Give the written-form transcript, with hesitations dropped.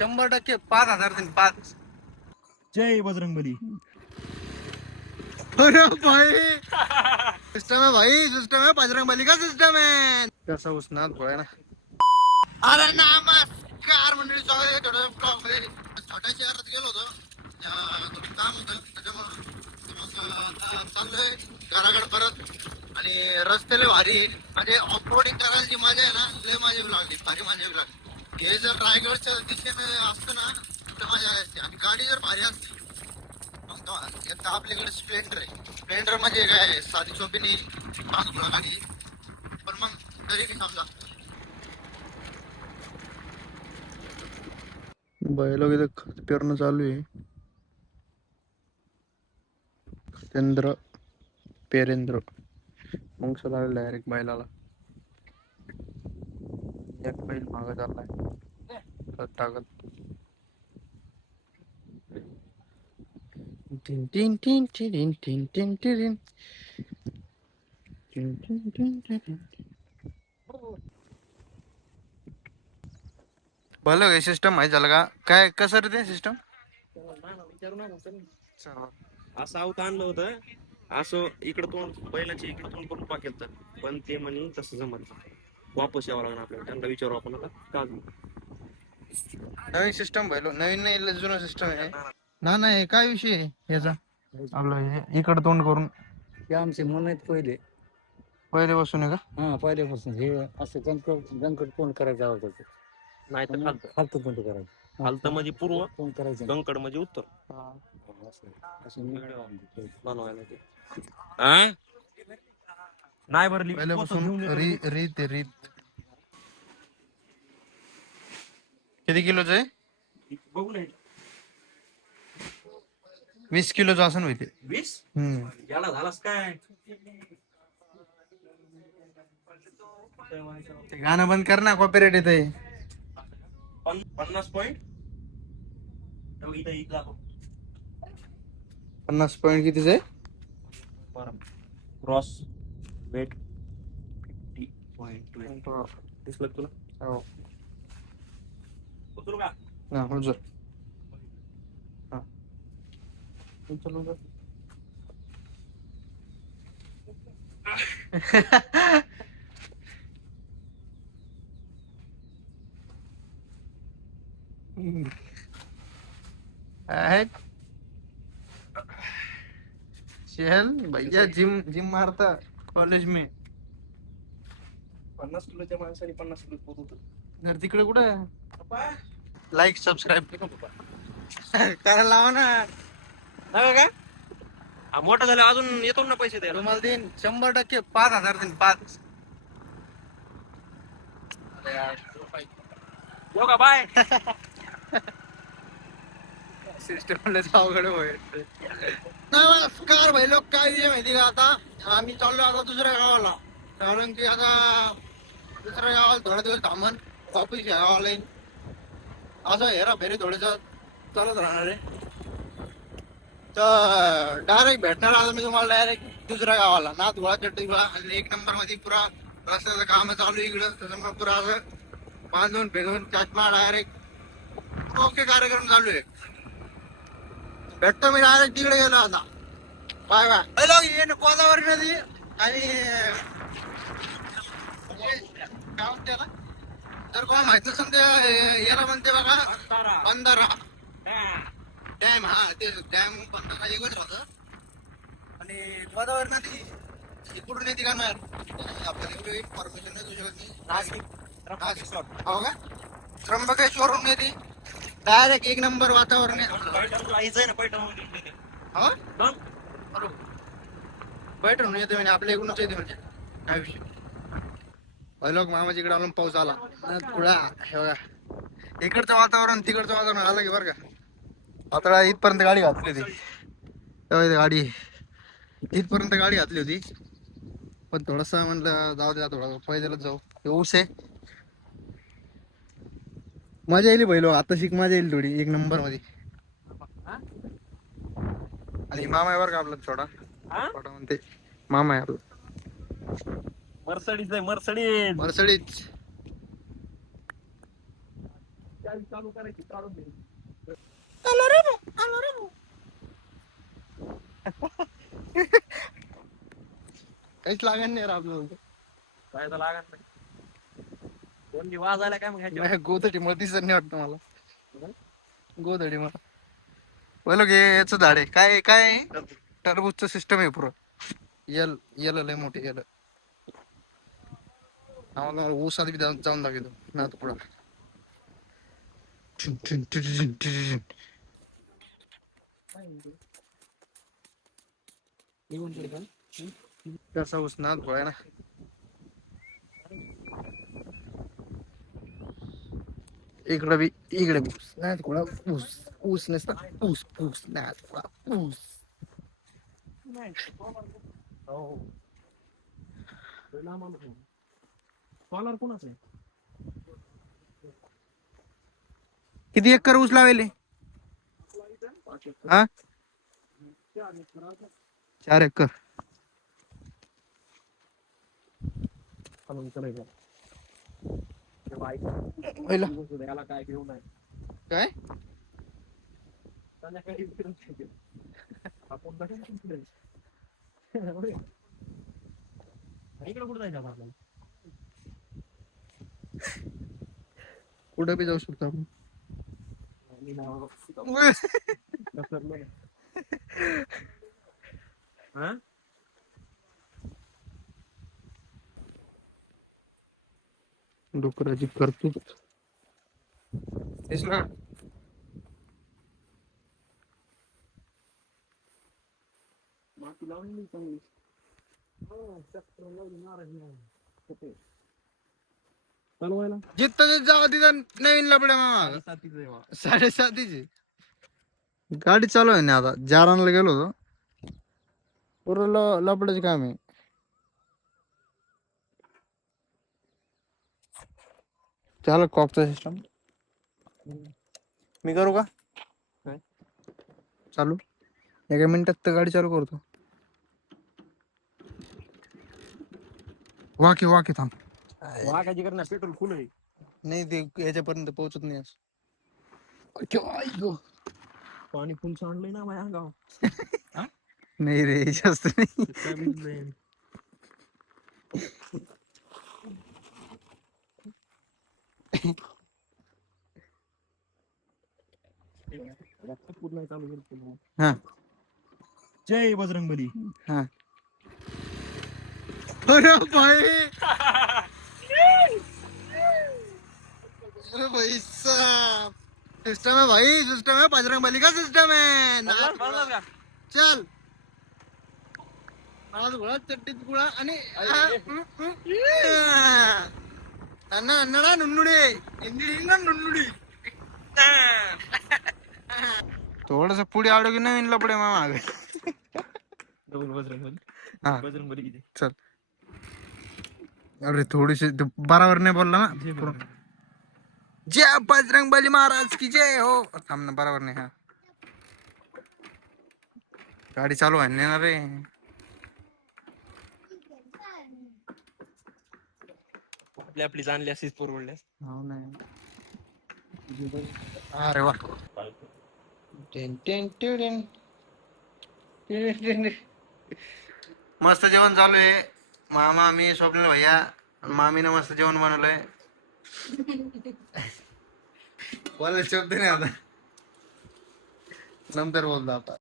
100% 5,000 दिन 5. जय बजरंगबली. अरे भाई सिस्टम है भाई, सिस्टम है बजरंगबली का सिस्टम है. कसा उसना थोड़ा ना. अरे नमस्कार मंडळी, स्वागत आहे छोट्या ब्लॉग मध्ये. छोट्या शहरात गेलो होतो, थोडं काम होतं त्याच्यामुळे चाललोय घराकडे परत. आणि रस्त्याला भारी आहे म्हणजे ऑफ रोडिंग करायला जी मजा आहे ना, लय मजा लागली, भारी मजा लागली. हे जर रायगडच्या दिशेने असतं ना तर मजा असते, आणि गाडी जर भारी असते. आता आपल्याकडे स्प्लेंडर आहे. स्प्लेंडर म्हणजे काय साधी सोपी नाही बाजूला गाडी, पण मग तरी नाही समजा. बैल इथं पेरणं चालू आहे. सत्येंद्र पेरेंद्र मग लागला डायरेक्ट बैलाला. एक बैल मागं चाललाय टाकत. Tin tin tin tin tin tin tin tin tin tin tin. भलं काय सिस्टम माहिती झालं का? काय कसं रे ते सिस्टम? असं आवत आणलं होतं, असं इकडं तोंड बैलाची इकडं तोंड करून पाकेल, तर पण ते म्हणे तसं जमत वापस यावं लागणार आपल्याला. त्यांना विचारू आपण आता का. नवीन सिस्टम भरलो, नवीन नाही जुनं सिस्टम आहे ना. नाही काय विषय आहे याचा? आपलं इकडं तोंड करून ते आमचे मन आहेत पहिले बसून आहे का? हा पहिल्यापासून हे असं गंकट कोण करायचं आवडतं, नाही तर खालतं. फालतू कोण करायचं, खालतं म्हणजे पूर्व, कोण करायचं गंकड म्हणजे उत्तर असं बनवायला ते. हा नाही भरली पहिले बसून रीत रीत. किती किलोचं आहे? बघू नाही. 20 किलोचं असं माहिती. 20 याला झालास काय? ते गाणं बंद कर ना, कॉपीराइट येत आहे. 50 पॉइंट 50 पॉईंट कितीच आहे? क्रॉस वेट 50.20 दिसलं तुला? हो उचलू का? ना हुजूर. हां चलो जा. है चल भैया, जिम जिम मारता कॉलेज में. 50 किलोच्या माणसाने 50 किलो पोत होतं. घर तिकडे कुठं? लाईक सबस्क्राईब करायला लावा ना. नाही का? हा मोठा झाला अजून येतो ना पैसे द्यायला. तुम्हाला देईन 100% 5,000 दिन 5. येऊ का? बाय. सिस्टम अवघड होईल. नमस्कार भाई लोक, काय आहे माहिती का? आता आम्ही चाललो आता दुसऱ्या गावाला, कारण की आता दुसऱ्या गावाला थोडा दिवस थांबन, वापस या गावाला येईन. असं हेरा फेरी थोडस चालत राहणार आहे. तर डायरेक्ट भेटणार आता मी तुम्हाला डायरेक्ट दुसऱ्या गावाला, नाथगुळा चट्टीगुळा. आणि 1 नंबर मध्ये पुरा रस्त्याचं काम चालू इकडं, त्याच्यामुळे पुरा असं बांधून फेकून चष्मा डायरेक्ट ओके कार्यक्रम चालू आहे. भेटतो मी डायरेक्ट तिकडे गेलो आता. Bye bye. हॅलो, गोदावरी नदी आणि काय म्हणते ना, तर कोण माहित नसेल ते याला म्हणते बघा बंधारा डॅम. हा ते डॅम बंधारा एकच होतं. आणि गोदावरी नदी इकडून येते का नाही आपल्याला एवढी इन्फॉर्मेशन नाही देऊ शकत. हो का? त्र्यंबकेश्वरून येते डायरेक्ट. 1 नंबर वातावरण आहे. बैठून येते म्हणजे आपल्या इकडूनच येते, म्हणजे काय विषय. लोक मामाच्या इकडे आलो, पाऊस आला थोडा. हे बघा इकडचं वातावरण तिकडचं वातावरण आलं की बरं का. आता इथपर्यंत गाडी घातली होती, गाडी इथपर्यंत गाडी घातली होती, पण थोडंसं म्हणलं जाऊ द्या, थोडं पैदलच जाऊ. ऊस आहे, मजा येईल पहिलो. आता शिक मजा येईल थोडी 1 नंबर मध्ये. आणि मामा आहे बरं का आपला छोटा छोटा म्हणते मामा आहे आपला. मर्सडीज आहे, मर्सडीज. मर्सडीज चालू करायची काढून दे. काहीच लागत नाही रे आपल्याला काय तर लागत नाही. कोणी वाजायला काय मग ह्याच्यावर? नाही, गोधडी मला दिसत नाही वाटतं मला. गोधडी मला बोलो की याच झाड आहे. काय काय आहे? टरबूजचं सिस्टम आहे पुरं. यल लय मोठे यल. आम्हाला ऊस आधी जाऊन लागेल ना आता पुढं. कसा ऊस ना थोडा ना. इकडे बी ऊस नाही थोडा ऊस ऊस नसता ऊस ऊस नाही थोडा ऊस. हो. कॉलर कोणाच आहे? किती एकर ऊस लावेले? हा 4 एकर. पहिला याला काय घेऊ नाही. काय संध्याकाळी आपण इकडे कुठं जायचं आपल्याला? कुठं बी जाऊ शकतो आपण. हा? डुकराची करतूत तेच ना. माती लावली चांगली. चालवायला जिथं जावं तिथं नवीन लपड्या मामा. 7:30ची गाडी चालू आहे ना आता. जारानला गेलो होतो पूर्ण लपड्याचे काम आहे. झालं कॉकचा सिस्टम. मी करू का काय? चालू? एका मिनिटात तर गाडी चालू करतो. वाके थांब. वाघाची करणार पेट्रोल फुल आहे. नाही ते याच्यापर्यंत पोहोचत नाही असं. पाणी फुल सांडलंय ना माझ्या अंगावर. नाही रे जास्त नाही. काय भिजलंय. पूर्ण चालू केलं. हा जय बजरंगबली. हा. अरे भाई अरे भाई साहब सिस्टम है भाई. सिस्टम है बजरंग बली का सिस्टम है. चल नाद गुळा चट्टीत गुळा आणि अन्नडा नुन्नुडी थोडस पुढे आडो की नवीन लपडे मामा. बजरंगबली. हा बजरंगबली किती? चल. अरे थोडीशी बराबर नाही बोलला ना. जय बजरंग बली महाराज की जय हो. थांब ना बराबर नाही. हा गाडी चालू आहे ना रे. आपली जाणली अशीच परवडल्यास. हो नाही. अरे वा. मस्त जेवण चालू आहे. मामा मी स्वप्नील भैया मामीने मस्त जेवण बनवलंय. बोलायला शब्द नाही आता. नंतर बोलतो आता.